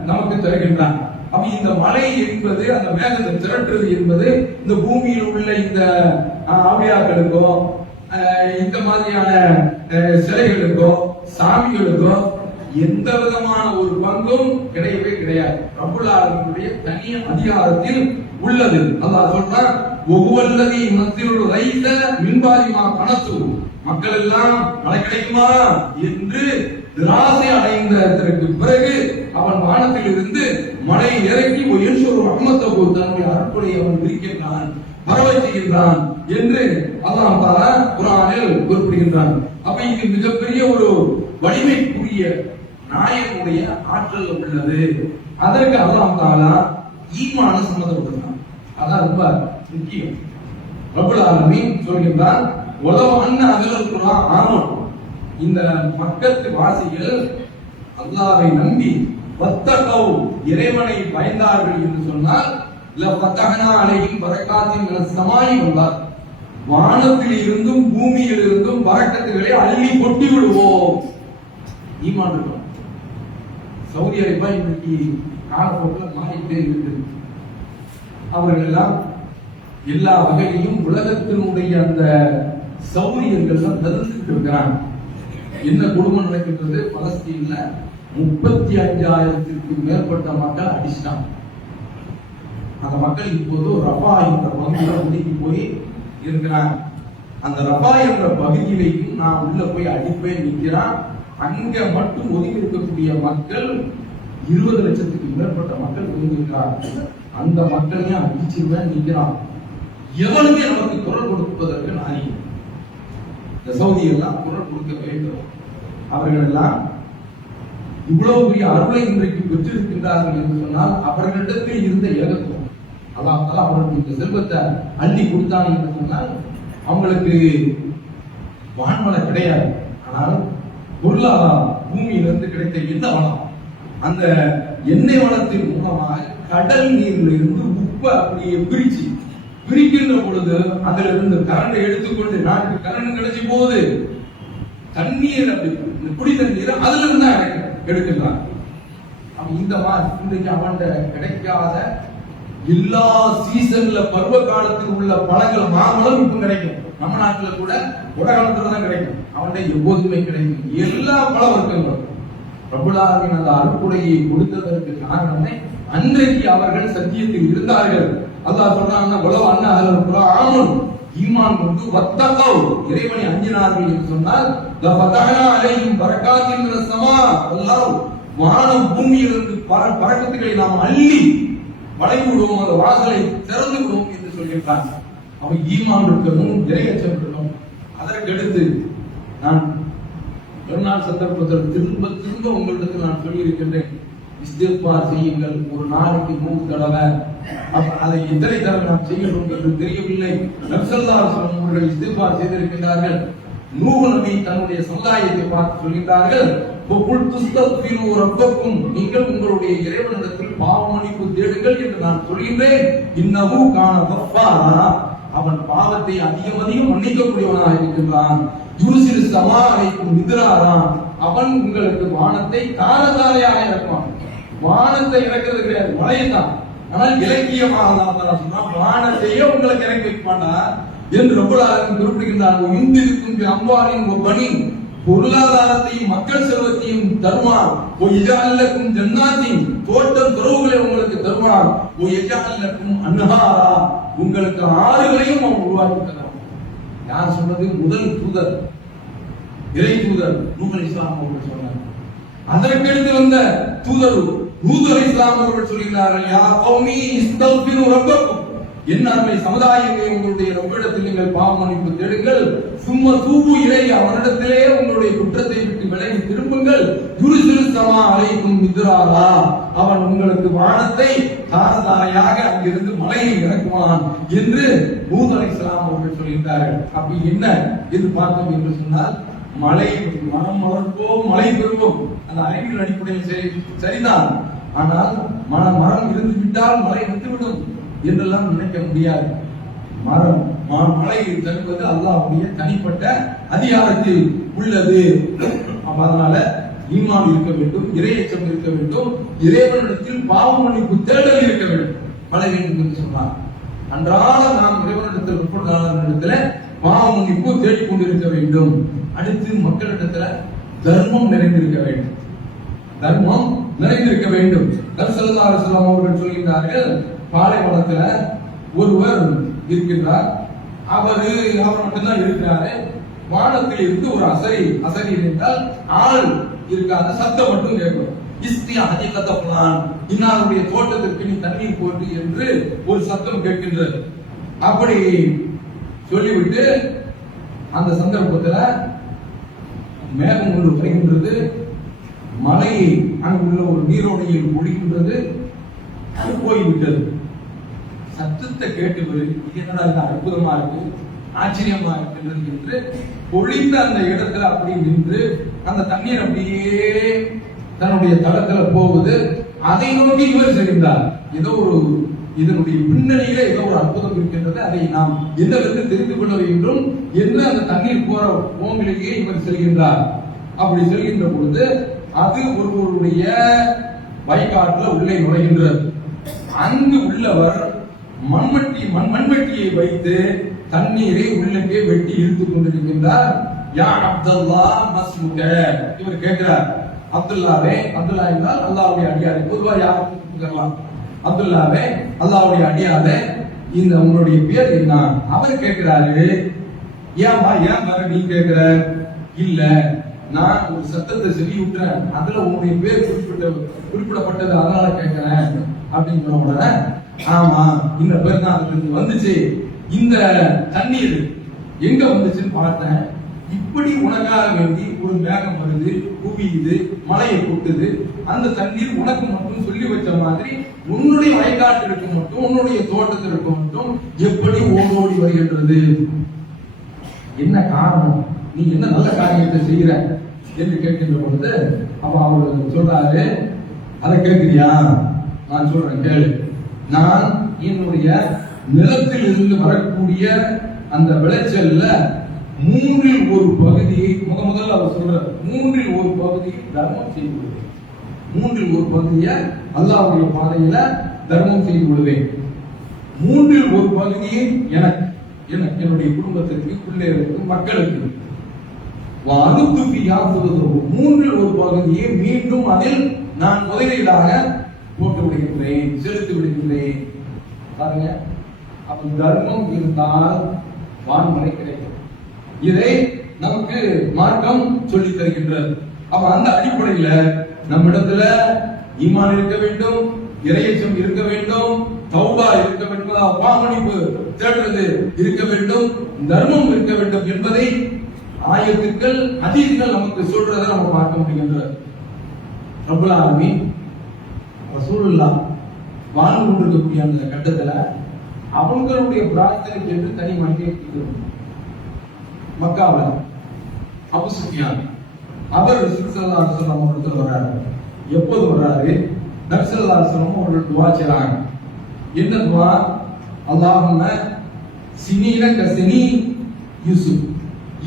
நமக்கு தருகின்றான். அப்ப இந்த மழை என்பது, அந்த மேகத்தை திரட்டுறது என்பது இந்த பூமியில் உள்ள இந்த ஆவியாக்களுக்கோ இந்த மாதிரியான சிலைகளுக்கோ சாமிகளுக்கோ எந்த விதமான ஒரு பங்கும் கிடையவே கிடையாது. ரப்புல் ஆலமீனுடைய தனி அதிகாரத்தில் உள்ளது. அல்லாஹ் சொல்றான், ஒவ்வொல்லதி மத்தியுல் ரைஸ மின்பாரிமா கனத்து, மக்கள் எல்லாம் மழை கிடைக்குமா என்று நிராசை அடைந்ததற்கு பிறகு அவன் வானத்தில் இருந்து மழை இறக்கி ஒரு ரஹ்மத்தஹு, தன்னுடைய அருட்கொடையை அவன் விரிக்கின்றான், பரவ செய்கின்றான் என்று அல்லாஹ் தஆலா குர்ஆனில் குறிப்பிடுகின்றான். அப்ப இது மிகப்பெரிய ஒரு வலிமைக்குரிய நாயனுடைய ஆற்றல் உள்ளது. அதற்கு அல்லாஹ் தஆலா ஈமான சம்பந்தப்படுகிறான். அதான் ரொம்ப முக்கியம். ரப்புல் ஆலமீன் சொல்கின்றான், உலவ அன்ன அஹ்லல் குர்ஆன் ஆமன், இந்த மக்கத்து வாசிகள் அல்லாஹ்வை நம்பி வத்தகவ், இறைவனை பயந்தார்கள் என்று சொன்னால், லஃபதஹ்னா அலைஹிம் பரக்காத்தின் மினஸ் ஸமாஇ வல் அர்த், வானத்தில் இருந்தும் பூமியில் இருந்தும் பரக்கத்துகளை அள்ளி கொட்டி விடுவோம். ஈமான் இருக்கும். சவுதி அரேபியா இன்னைக்கு காலப்போக்கில் மாறிட்டே இருக்குது. அவர்கள் எல்லாம் எல்லா வகையிலும் உலகத்தினுடைய அந்த சௌரியங்கள் தான் தடுத்துட்டு இருக்கிறாங்க. என்ன குடும்பம் நடக்கின்றது, பலஸ்தீன்ல 35,000க்கும் மேற்பட்ட மக்கள் அடிச்சிட்டாங்க. அந்த மக்கள் இப்போது ரஃபா என்ற பகுதியில் ஒதுக்கி போய் இருக்கிறாங்க. அந்த ரஃபா என்ற பகுதியிலையும் நான் உள்ள போய் அடிப்பேன் நிற்கிறான். அங்க மட்டும் ஒதுங்கி இருக்கக்கூடிய மக்கள் 20 லட்சத்துக்கு மேற்பட்ட மக்கள் ஒதுங்கியிருக்கிறார்கள். அந்த மக்களையும் அடிச்சிருவேன் நிற்கிறான். எவனுமே நமக்கு குரல் கொடுப்பதற்கு நான் இந்த சவுதி எல்லாம் குரல் கொடுக்க வேண்டும். அவர்கள் எல்லாம் இவ்வளவு பெரிய அருளை இன்றைக்கு பெற்றிருக்கின்றார்கள் என்று சொன்னால் அவர்களிடத்தில் இருந்த ஏகத்துவம், அல்லாஹ் அவர்களுக்கு இந்த செல்வத்தை அள்ளி கொடுத்தாங்க என்று சொன்னால் அவங்களுக்கு வான்வளம் கிடையாது. ஆனால் பொருளாதாரம், பூமியிலிருந்து கிடைத்த எண்ணெய் வளம், அந்த எண்ணெய் வளத்தின் மூலமாக கடல் நீர்ல இருந்து உப்பை அப்படியே பிரிக்கின்ற பொழுது அதுல இருந்து கரண்டை எடுத்துக்கொண்டு நாட்டுக்கு கரண்ட் கிடைச்சி போகுது. தண்ணீர் அப்படி குடி தண்ணீர் அதுல இருந்து எடுக்கின்றான். இந்த மாதிரி இன்றைக்கு அவன் கிடைக்காத எல்லா சீசன்ல பருவ காலத்தில் உள்ள பழங்கள், மாம்பழம் இப்ப கிடைக்கும். நம்ம நாட்டுல கூட உடகாலத்துல தான் கிடைக்கும். அவன்கிட்ட எப்போதுமே கிடைக்கும் எல்லா பழ வர்க்கங்களும். ரப்புல் ஆலமீன் அந்த அருட்கொடையை கொடுத்ததற்கு காரணமே அன்றைக்கு அவர்கள் சத்தியத்தில் இருந்தார்கள். அல்லாஹ் சொல்றாங்க, உலக அண்ணா ஆமன், ஈமான் கொண்டு வத்தகோ இறைவனை அஞ்சினார்கள் என்று சொன்னால் லஃபதஹனா அலைஹிம் பரக்காத்தின் மினஸ் ஸமா, அல்லாஹ் வானம் பூமியிலிருந்து பரக்கத்துகளை நாம் அள்ளி வழங்கி விடுவோம், அந்த வாசலை திறந்து விடுவோம் என்று சொல்கின்றான். அவன் ஈமான் இருக்கணும், இறையச்சம் இருக்கணும். அதற்கடுத்து நான் ஒரு நாள் சந்தர்ப்பத்தில் திரும்ப திரும்ப உங்களிடத்தில் நான் சொல்லியிருக்கின்றேன், இஸ்திக்பார் செய்யுங்கள். ஒரு நாளைக்கு 3 தடவை. அதை எத்தனை தடவை நாம் செய்யணும் என்று தெரியவில்லை. நபி ஸல்லல்லாஹு அலைஹி வஸல்லம் அவர்கள் இஸ்திக்பார் செய்திருக்கிறார்கள். நூஹ் நபி தன்னுடைய சமுதாயத்தை பார்த்து சொல்கிறார்கள், நீங்கள் உங்களுடைய இறைவனிடத்தில் பாவ மன்னிப்பு தேடுங்கள் என்று நான் சொல்கின்றேன். இன்னஹு கான கஃபாரா, அவன் பாவத்தை அதிகம் அதிகம் மன்னிக்கக்கூடியவனாக இருக்கின்றான். யூசில் ஸமா அலைக்கும் மித்ராரா, அவன் உங்களுக்கு வானத்தை தாரதாரையாக இறக்குவான். வானத்தை இறக்கிறது கிடையாது, மழையைத்தான். ஆனால் இலக்கியமாக சொன்னா வானத்தையே உங்களுக்கு இறக்கி வைப்பாண்டா என்று ரப்பல் ஆலமீன் குறிப்பிடுகின்றான். இந்திருக்கும் அம்வாலின் பனி, பொருளாதாரத்தையும் மக்கள் செல்வத்தையும் தருவான். இஜஅல்லக்கும் ஜன்னாத்தின், தோட்டம் துறவுகளை உங்களுக்கு தருவான். இஜஅல்லக்கும் அன்ஹாரா, உங்களுக்கு ஆறுகளையும் அவன் உருவாக்கி தருவான். யார் சொன்னது? முதல் தூதர், இறை தூதர் நூஹ் அலைஹிஸ்ஸலாம் அவர்கள் சொன்னார். அதற்கடுத்து வந்த தூதர் ஹூத் அலைஹிஸ்ஸலாம் அவர்கள் சொல்கிறார்கள், யா கௌமி இஸ்தக்பிரு ரப்பக்கும், என் அருமை சமுதாயமே உங்களுடைய ரப்பிடத்தில் நீங்கள் பாவ மன்னிப்பு தேடுங்கள். சும்மா தூபு இலைய, அவரிடத்திலே உங்களுடைய குற்றத்தை விட்டு விலகி திரும்புங்கள். யுர்சில் ஸமா அலைக்கும் மித்ராரா, அவன் உங்களுக்கு வானத்தை தாரதாரையாக அங்கிருந்து மலையை இறக்குவான் என்று ஹூத் அலைஹிஸ்ஸலாம் அவர்கள் சொல்கிறார்கள். அப்படி என்ன என்று பார்த்தோம் என்று சொன்னால், மழை மரம் வளர்ப்போம் மழை பெறுவோம், அந்த அறிவியல் அடிப்படையில் சரிதான். ஆனால் மரம் இருந்து விட்டால் மழை வந்துவிடும் என்றெல்லாம் நினைக்க முடியாது. மழை தருவது அல்லாஹ்வுடைய தனிப்பட்ட அதிகாரத்தில் உள்ளது. அதனால ஈமான் இருக்க வேண்டும், இறையச்சம் இருக்க வேண்டும், இறைவனிடத்தில் பாவ மன்னிப்பு தேடல் இருக்க வேண்டும். மழை வேண்டும் என்று சொன்னார். அன்றாட நாம் இறைவனிடத்தில் இடத்துல பாவ மன்னிப்பு தேடிக்கொண்டிருக்க வேண்டும். அடுத்து மக்களிடத்துல தர்மம் நிறைந்திருக்க வேண்டும், தர்மம் நிறைந்திருக்க வேண்டும். நபி ஸல்லல்லாஹு அலைஹி வஸல்லம் அவர்கள் சொல்கிறார்கள், பாலைவனத்துல ஒருவர் இருக்கின்றார். அவர் மட்டும்தான் இருக்கிறாரு. வானத்தில் இருந்து ஒரு அசரி என்றால் ஆள் இருக்காத சத்தம் மட்டும் கேட்கும். இன்னாருடைய தோட்டத்திற்கு நீ தண்ணீர் போட்டு என்று ஒரு சத்தம் கேட்கின்றது. அப்படி சொல்லிவிட்டு அந்த சந்தர்ப்பத்தில் மேகம் ஒன்று வருகின்றது, மழை அங்குள்ள ஒரு நீரோடையில் ஒழிக்கின்றது. அது போய்விட்டது. சத்தத்தை கேட்டு என்னடா இது அற்புதமா இருக்கு, ஆச்சரியமா இருக்கின்றது என்று பொழிந்த அந்த இடத்துல அப்படி நின்று அந்த தண்ணீர் அப்படியே தன்னுடைய தளத்துல போகுது. அதை நோக்கி இவர் செல்கின்றார். ஏதோ ஒரு இதனுடைய பின்னணியில ஏதோ ஒரு அற்புதம் இருக்கின்றது, அதை நாம் என்னவென்று தெரிந்து கொள்ள வேண்டும் என்று அந்த தண்ணீர் போற போங்கிலேயே இவர் செல்கின்றார். அப்படி செல்கின்ற பொழுது அது ஒருவருடைய வயக்காட்டுல உள்ளே நுழைகின்றது. அங்கு உள்ளவர் மண்வெட்டியை வைத்து தண்ணீரை உள்ளே வெட்டி இழுத்துக் கொண்டிருக்கின்றார். யா அப்துல்லா மஸ்முக, இவர் கேட்கிறார், அப்துல்லாவே, அப்துல்லா என்றால் அல்லாஹ்வுடைய அடியாரே, பொதுவா யாருக்கும் கூப்பிடலாம். அப்துல்லாவே, அல்லாஹ்வுடைய அடியாரே, இந்த உங்களுடைய பேர் என்ன? அவர் கேட்கிறாரு, ஏன்பா ஏன் வர நீ கேட்கிற? இல்ல, நான் ஒரு சத்தத்தை சொல்லி விட்டுறேன், அதுல உங்களுடைய பேர் குறிப்பிடப்பட்டது, அதனால கேட்கிறேன் அப்படின்னு சொன்ன உடனே, ஆமா இந்த பேர் தான் அதுக்கு வந்துச்சு. இந்த தண்ணீர் எங்க வந்துச்சுன்னு பார்த்தேன். இப்படி உனக்காக வேண்டி ஒரு மேகம் வருது, குவியுது, மழையை கொட்டுது. அந்த தண்ணீர் உனக்கு மட்டும் சொல்லி வச்ச மாதிரி உன்னுடைய வயக்காட்டிற்கு மட்டும், உன்னுடைய தோட்டத்திற்கு மட்டும் எப்படி ஓடோடி வருகின்றது? என்ன காரணம்? நீ என்ன நல்ல காரியத்தை செய்யற என்று கேட்கின்ற பொழுது, அப்ப அவர் சொல்றாரு, அதை கேட்கிறியா? நான் சொல்றேன் கேளு. நான் என்னுடைய நிலத்தில் இருந்து வரக்கூடிய அந்த விளைச்சல்ல 1/3 பகுதியை முதல்ல அவர் சொல்ற 1/3 பகுதியை தர்மம் செய்து விடுவேன். 1/3 பகுதியை அல்லாஹ்வுடைய பாதையில தர்மம் செய்து விடுவேன். 1/3 பகுதியை எனக்கு என்னுடைய குடும்பத்திற்கு, பிள்ளைகளுக்கு, மக்களுக்கு. 3/1 பகுதியை மீண்டும் அதில் நான் முதலீடாக போட்டு விடுகின்றேன், செலுத்தி விடுகின்றேன். பாருங்க, அப்ப தர்மம் இருந்தால் வான்மழை கிடைக்கும். இதை நமக்கு மார்க்கம் சொல்லி தருகின்றது. அப்ப அந்த அடிப்படையில நம்மிடத்துல ஈமான் இருக்க வேண்டும், இறையச்சம் இருக்க வேண்டும், தௌபா இருக்க வேண்டும், பாவமன்னிப்பு தேடுறது இருக்க வேண்டும், தர்மம் இருக்க வேண்டும் என்பதை ஆயத்துக்கள் ஹதீஸ்கள் நமக்கு சொல்றதை நம்ம பார்க்க முடிகின்றது. ரப்பல் ஆலமீன் ரசூலுல்லாஹ் வாழ்ந்து கொண்டிருக்கக்கூடிய அந்த கட்டத்துல அவங்களுடைய பிரார்த்தனைக்கு என்று தனி மனிதனை மக்காவில் அபூ சுஃபியான் அவர் ரசூல் ஸல்லல்லாஹு அலைஹி வஸல்லம் அவர்கள் வர்றாரு. எப்போது வர்றாரு? நபி ஸல்லல்லாஹு அலைஹி வஸல்லம் அவர்கள் துஆ செய்றாங்க. என்ன துஆ? அல்லாஹும்ம சினீன கஸனி யூசுப்.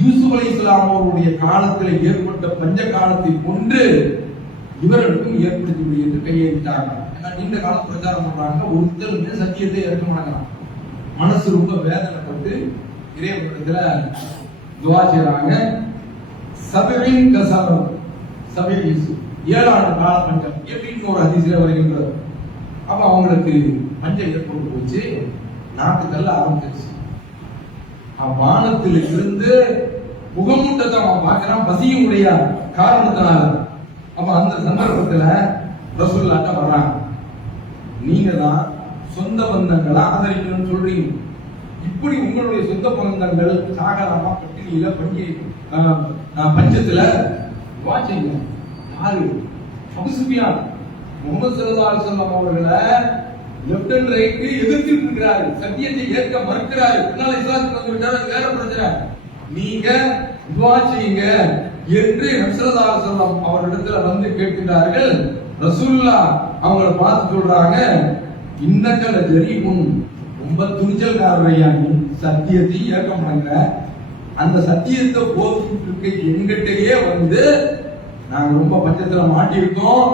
யூசுப் அலைஹிஸ்ஸலாம் அவருடைய காலத்தில் ஏற்பட்ட பஞ்ச காலத்தை கொண்டு இவர்களுக்கும் ஏற்படுத்தி என்று கையெழுத்தாங்க. நீண்ட காலம் பிரச்சாரம் பண்றாங்க, ஒருத்தர் சத்தியத்தை ஏற்க மாட்டாங்க. மனசு ரொம்ப வேதனைப்பட்டு இறைவனிடத்துல துஆ செய்றாங்க. சபீன் கஸரம் சபீன் யூசுப் 7 ஆண்டு கால பஞ்சம் எப்படின்னு ஒரு ஹதீஸ்ல வருகின்றது. அப்ப அவங்களுக்கு பஞ்சம் ஏற்பட்டு போச்சு, நாட்டுக்கல்ல ஆரம்பிச்சிருச்சு. வானத்தில் இருந்து முகமூட்டத்தை அவன் பார்க்கிறான், பசியும் உடைய காரணத்தினால. அப்ப அந்த சந்தர்ப்பத்துல ரசூலுல்லாஹ் வர்றாங்க. நீங்க தான் சொந்த பந்தங்களை ஆதரிக்கணும்னு சொல்றீங்க. இப்படி உங்களுடைய சொந்த பந்தங்கள் சாகலாமா பட்டினியில பஞ்சத்துல வாட்சிங்க. யாரு? அபூ சுஃபியான் முஹம்மது ஸல்லல்லாஹு அலைஹி வஸல்லம் அவர்களை லெஃப்ட் அண்ட் ரைட் எதிர்த்து இருக்கிறாரு, சத்தியத்தை ஏற்க மறுக்கிறாரு. அதனால இஸ்லாத்துக்கு வந்து விட்டாரு, வேற பிரச்சனை. நீங்க துஆ செய்யுங்க என்று நபி ஸல்லல்லாஹு அலைஹி வஸல்லம் அவர்களிடத்துல வந்து கேட்கிறார்கள். ரசூலுல்லாஹ் அவங்களை பார்த்து சொல்றாங்க, இன்னக்கல ஜரீபுன், ரொம்ப துணிச்சல்காரரையா, நீ சத்தியத்தை ஏற்க மாட்டேங்கிற, அந்த சத்தியத்தை போதிட்டு இருக்க எங்கிட்டயே வந்து நாங்க ரொம்ப பட்சத்துல மாட்டியிருக்கோம்,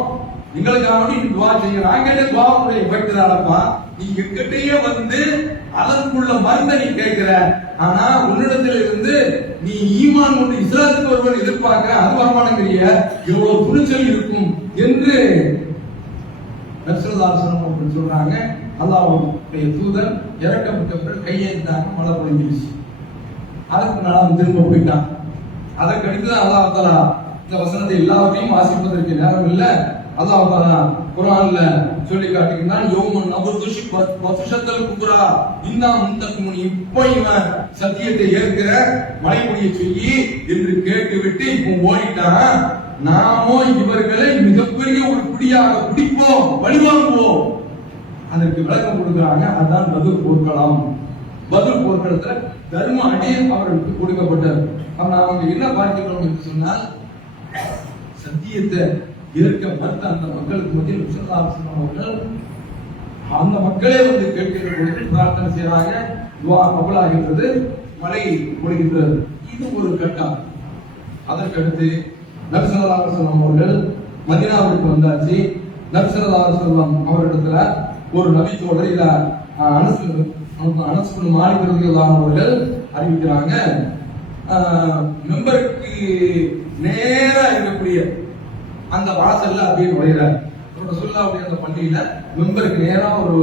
எங்களுக்காக நீ துஆ செய்யறாங்க. துஆவுடைய எஃபெக்ட்தானப்பா, நீ எங்கிட்டயே வந்து அதற்குள்ள மருந்தை நீ கேட்கிற, ஆனா உன்னிடத்துல இருந்து நீ ஈமான் கொண்டு இஸ்லாத்துக்கு ஒருவன் எதிர்பார்க்கிற, அது வரமானங்கிறிய, எவ்வளவு துணிச்சல் இருக்கும் என்று நபி ஸல்லல்லாஹு அலைஹி வஸல்லம் சொல்றாங்க. அல்லாஹ்வுடைய தூதர் இறக்கப்பட்டவர்கள் கையெழுத்தாங்க, மழை பொழிஞ்சிருச்சு. அதுக்கு நான் திரும்ப போயிட்டான். அதற்கடுத்து அல்லாஹ் தஆலா இந்த வசனத்தை எல்லாவற்றையும் வாசிப்பதற்கு நேரம் இல்ல. அல்லாஹ் தஆலா குர்ஆன்ல சொல்லி காட்டுகிறான், யௌமன் நபுதுஷி வசுஷத்தல் குப்ரா இன்னா முன்தகுமுனி. இப்போ இவன் சத்தியத்தை ஏற்கிற, மழை பொழிய சொல்லி என்று கேட்டுவிட்டு இப்போ ஓடிட்டான். நாமோ இவர்களை மிகப்பெரிய ஒரு குடியாக பிடிப்போம், வழிவாங்குவோம். அதற்கு விளக்கம் கொடுக்கிறாங்க. அதான் பத்ர் போர்க்களம். பத்ர் போர்க்களத்துல தர்ம அடி அவர்களுக்கு கொடுக்கப்பட்டது. அவங்க என்ன பார்க்கிறோம் என்று சொன்னால், சத்தியத்தை ஏற்க மறுத்த அந்த மக்களுக்கு மத்தியில் அவர்கள் அந்த மக்களே வந்து கேட்கிற பொழுது பிரார்த்தனை செய்யறாங்க, துஆ கபூலாகின்றது, மழை பொழிகின்றது. இது ஒரு கட்டம். அதற்கடுத்து நபி ஸல்லல்லாஹு அலைஹி வஸல்லம் அவர்கள் மதீனாவுக்கு வந்தாச்சு. நபி ஸல்லல்லாஹு அலைஹி வஸல்லம் அவர்களிடத்துல ஒரு நபி தோழர் இத அனஸ் பின் மாலிக் ரலியல்லாஹு அன்ஹு அவர்கள் அறிவிக்கிறாங்க. மெம்பருக்கு நேரா இருக்கக்கூடிய அந்த வாசல்ல அப்படியே நுழைகிறார். ரசூலுல்லாஹ்வுடைய அந்த பள்ளியில மெம்பருக்கு நேரா ஒரு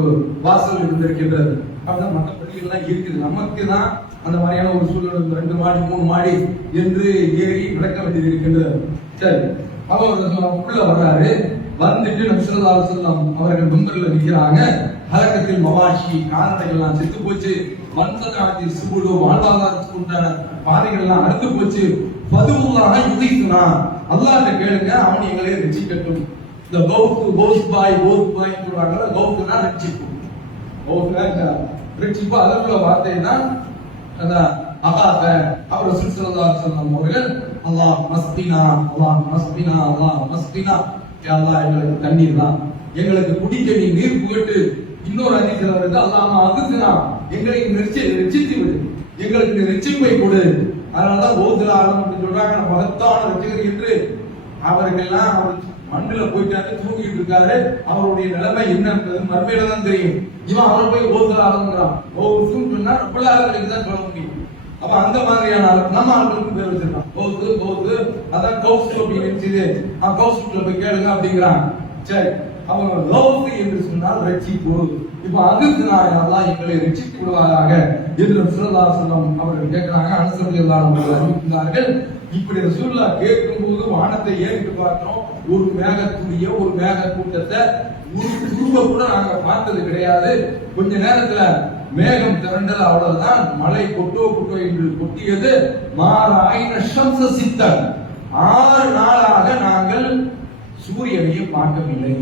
வாசல் இருந்திருக்கின்றது. அப்படிதான் மற்ற பள்ளிகள்லாம் இருக்குது. நமக்கு தான் அந்த மாதிரியான ஒரு சூழ்நிலை, 2 மாடி 3 மாடி என்று ஏறி நடக்க வேண்டியது இருக்கின்றது. சரி, அவர் உள்ள வர்றாரு. வந்துட்டு நபி ஸல்லல்லாஹு அலைஹி வஸல்லம் அவர்கள் மெம்பர்ல நிற்கிறாங்க. ஹலகத்தில் மவாஷி, கால்நடைகள் எல்லாம் செத்து போச்சு. வன்சதாதி சுபுடு, வாழ்வாதாரத்துக்கு உண்டான பாதைகள் எல்லாம் அறுத்து போச்சு. ஃபதுல்லாஹ யுதீசுனா, அல்லாஹ்ட்ட கேளுங்க, அவன் எங்களை ரட்சிக்கட்டும். இந்த கௌஸ் பாய் சொல்றாங்கல்ல, கௌஸ்னா ரட்சிப்பு. கௌஸ்னா ரட்சிப்பு, அதற்குள்ள வார்த்தை தான் அந்த அகாத. அவர் ரசூல் ஸல்லல்லாஹு அலைஹி வஸல்லம் அவர்கள் அல்லாஹ் மஸ்கினா, அல்லாஹ் மஸ்கினா, அல்லாஹ் மஸ்கினா, யா அல்லாஹ் எங்களுக்கு தண்ணீர் தான், எங்களுக்கு குடிக்க நீ நீர் புகட்டு. இன்னொரு ஹதீஸ்ல வருது, அல்லாஹ் அகுஸ்னா, எங்களை ரட்சித்து விடு, எங்களுக்கு நீ ரட்சிப்பை கொடு. அதனாலதான் ஓதுல ஆரம்பி சொல்றாங்க, மகத்தான ரட்சகர் என்று. அவர்களெல்லாம் அவர் மண்ணில போயிட்டாரு, தூங்கிட்டு இருக்காரு. அவருடைய நிலைமை என்னன்றது மறுமையில தான் தெரியும். இவன் அவர் போய் ஓதுல ஆரம்பிக்கிறான். சொன்னா ரப்பல் ஆலமீனுக்கு தான் சொல்ல முடியும். அப்ப அந்த மாதிரியான நம்ம ஆளுக்கும் பேர் வச்சிருக்கான். கௌசு அதான் கௌசு அப்படின்னு நினைச்சது. கௌசுக்குள்ள போய் கேளுங்க அப்படிங்கிறான். சரி, அவங்க கௌசு என்று சொன்னால் ரட்சிப்பு. இப்ப அதுக்கு நான் அல்லாஹ் எங்களை ரட்சித்து விடுவாராக என்று ரசூலுல்லாஹி ஸல்லல்லாஹு அலைஹி வஸல்லம் அவர்கள் கேட்கிறாங்க. அனஸ் ரலியல்லாஹு அன்ஹு அவர்கள் அறிவிக்கிறார்கள், இப்படி ரசூலுல்லாஹ் கேட்கும் போது வானத்தை ஏறிட்டு பார்க்கிறோம், ஒரு மேகத்துடைய ஒரு மேக கூட்டத்தை ஒரு துருவ கூட நாங்க பார்த்தது கிடையாது. கொஞ்ச நேரத்துல மேகம் திரண்டது, அவ்வளவுதான். மழை கொட்டோ என்று கொட்டியது. மாராயின ஷம்ஸ சித்தன், 6 நாளாக நாங்கள் சூரியனையே பார்க்கவில்லை.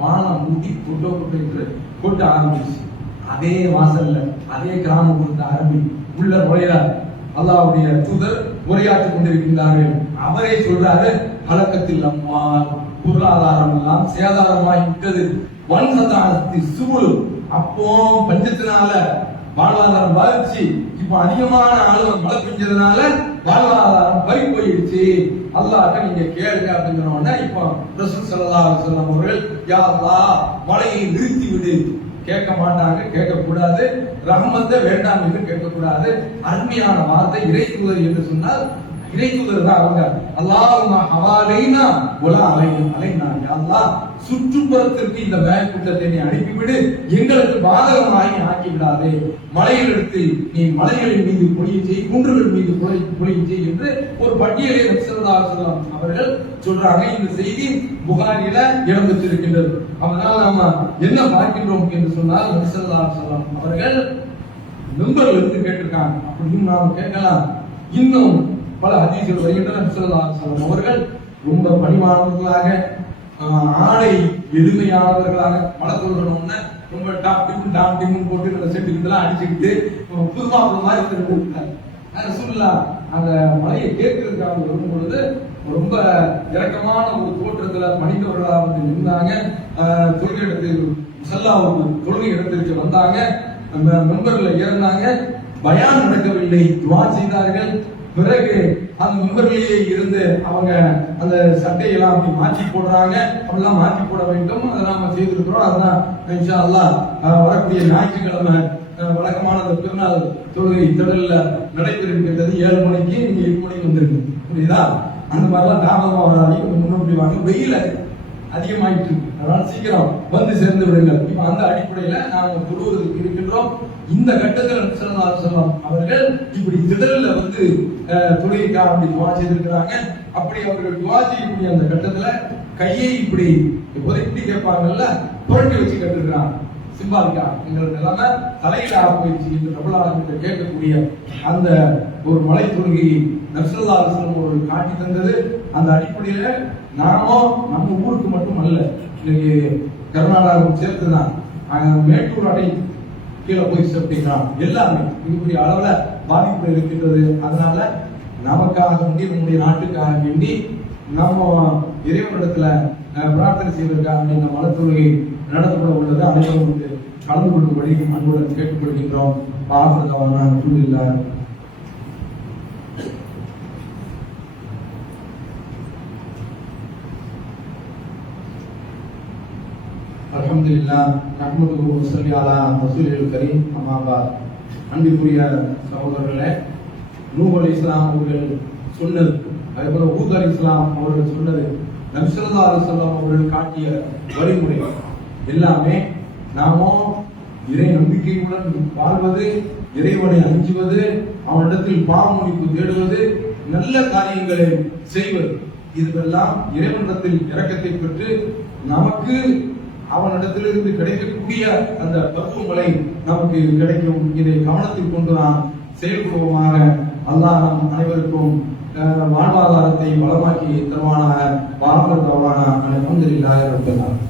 வானம் மூடி கொட்டோ என்று கொட்ட ஆரம்பிச்சு. அதே வாசல்ல அதே கிராமம் ஆரம்பி உள்ள நுழையார். அல்லாஹ்வுடைய தூதர் உரையாற்றிக் கொண்டிருக்கின்றார்கள். அவரே சொல்றாரு, கலக்கத்தில் அம்மா பொருளாதாரம் எல்லாம் சேதாரமாய் விட்டது. வன்சதானத்தி சுமுழு, அப்போ பஞ்சத்தினால வாழ்வாதாரம் பாதிச்சு, இப்ப அதிகமான ஆளுங்க மழை பெஞ்சதுனால வாழ்வாதாரம் பறி போயிடுச்சு. அல்லாஹ்ட்ட நீங்க கேளுங்க அப்படிங்கிற உடனே இப்போ ரசூல் ஸல்லல்லாஹு அலைஹி வஸல்லம் அவர்கள், யா அல்லாஹ் மழையை நிறுத்தி விடு. கேட்க மாட்டாங்க, கேட்க கூடாது. ரஹ்மத்தை வேண்டாம் என்று கேட்கக்கூடாது. அருமையான வார்த்தை. இறை தூதர் என்று சொன்னால் இறை தூதர் தான் அவங்க. அல்லாஹும்ம ஹவாலைனா வலா அலைனா, யா அல்லாஹ் சுற்றுப்புறத்திற்கு இந்த மேற்கூட்டத்தை நீ அனுப்பிவிடு, எங்களுக்கு பாதகமாகி ஆக்கி விடாதே. மலைகளிடத்தில் நீ மலைகளின் மீது பொழிய செய், குன்றுகள் மீது பொழிய செய் என்று ஒரு பட்டியலை ஸல்லல்லாஹு அலைஹி வஸல்லம் அவர்கள் சொல்றாங்க. இந்த செய்தி புகாரில இடம்பெற்றிருக்கின்றது. அதனால நம்ம என்ன பார்க்கின்றோம் என்று சொன்னால், ஸல்லல்லாஹு அலைஹி வஸல்லம் அவர்கள் மிம்பர்ல இருந்து கேட்டிருக்காங்க. அப்படியும் நாம கேட்கலாம். இன்னும் பல ஹதீஸ்கள் வருகின்றன. ஸல்லல்லாஹு அலைஹி வஸல்லம் அவர்கள் ரொம்ப பணிவானவர்களாக, ஆடை எளிமையானவர்களாக, மழை சொல்லணும்னா ரொம்ப டாப் டிம் போட்டு அந்த செட்டுக்கிட்டலாம் அடிச்சுக்கிட்டு புதுமாப்பிள்ள மாதிரி தெரிவித்தாங்க. ரசூலுல்லாஹ் அந்த மழையை கேட்கறதுக்காக வரும் பொழுது ரொம்ப இறக்கமான ஒரு தோற்றத்துல மனிதர்களாக வந்து இருந்தாங்க. தொழுகை இடத்தில் முஸல்லாவுக்கு தொழுகை இடத்திற்கு வந்தாங்க. மெம்பர்ல ஏறினாங்க. பயான் நடக்கவில்லை, துஆ செய்தார்கள். பிறகு அந்த மெம்பர்லயே இருந்து அவங்க அந்த சட்டையெல்லாம் அப்படி மாற்றி போடுறாங்க. அப்படிலாம் மாற்றி போட வேண்டும், அதை நாம செய்திருக்கிறோம். அதெல்லாம் இன்ஷா அல்லாஹ் வரக்கூடிய ஞாயிற்றுக்கிழமை வழக்கமான பெருநாள் தொழுகை திடல்ல நடைபெறுகின்றது. 7 மணிக்கு, நீங்க 8 மணிக்கு வந்துருக்கு. புரியுதா? அந்த மாதிரிலாம் தாமதமா வராதீங்க, முன்னோக்கி வாங்க. வெயில அதிகமாயிட்டு இருக்கு, அதனால சீக்கிரம் வந்து சேர்ந்து விடுங்கள். இப்ப அந்த அடிப்படையில நாம தொழுவதற்கு இருக்கின்றோம். இந்த கட்டத்தில் ஸல்லல்லாஹு அலைஹி வஸல்லம் அவர்கள் இப்படி திடல்ல வந்து தொழுகைக்காக அப்படி துஆ செய்திருக்கிறாங்க. அப்படி அவர்கள் துஆ செய்யக்கூடிய அந்த கட்டத்துல கையை இப்படி இப்படி கேட்பாங்கல்ல, புரட்டி வச்சு கேட்டுருக்கிறாங்க. சிம்பாலிக்கா எங்களுக்கு எல்லாமே தலையில ஆரம்பிச்சு இந்த பிரபலாளர்கிட்ட கேட்கக்கூடிய அந்த ஒரு மலை தொழுகையை ஸல்லல்லாஹு அலைஹி வஸல்லம் அவர்கள் காட்டி தந்தது. அந்த அடிப்படையில நாமும் நம்ம ஊருக்கு மட்டும் அல்ல, இன்னைக்கு கர்நாடகாவுக்கு சேர்த்துதான் மேட்டூர் அணை கீழே போய் சேர்த்துக்கிறான். எல்லாமே மிகப்பெரிய அளவுல பாதிப்பு இருக்கின்றது. அதனால நமக்காக வேண்டி, நம்முடைய நாட்டுக்காக வேண்டி நம்ம இறைவனிடத்துல பிரார்த்தனை செய்வதற்காக இந்த மலை தொழுகை நடத்தப்பட உள்ளது. அனைவரும் வந்து கலந்து கொள்ளும்படி அன்புடன் கேட்டுக்கொள்கின்றோம். அல்ஹம்துலில்லாஹ். அல்ஹம்துலில்லாஹ் நஹ்மதுஹு வ ஸல்லி அலா ரசூலில் கரீம். அம்மா பாத். அன்பிற்குரிய சகோதரர்களே, நூஹ் அலைஹிஸ்ஸலாம் அவர்கள் சொன்னது, அதேபோல ஹூத் அலைஹிஸ்ஸலாம் அவர்கள் சொன்னது, நபி ஸல்லல்லாஹு அலைஹி வஸல்லம் அவர்கள் காட்டிய வழிமுறை எல்லாமே நாமோ இறை நம்பிக்கையுடன் வாழ்வது, இறைவனை அஞ்சுவது, அவனிடத்தில் பாவமன்னிப்பு தேடுவது, நல்ல காரியங்களை செய்வது, இதுவெல்லாம் இறைவனிடத்தில் இரக்கத்தை பெற்று நமக்கு அவனிடத்திலிருந்து கிடைக்கக்கூடிய அந்த தத்துவங்களை நமக்கு கிடைக்கும். இதை கவனத்தில் கொண்டு நாம் செயல்படுவோமாக. அல்லாஹ் நம் அனைவருக்கும் வாழ்வாதாரத்தை வளமாக்கி தருவானாக. வாஹர் தவானா அல்ஹம்துலில்லாஹி ரப்பில் ஆலமீன்.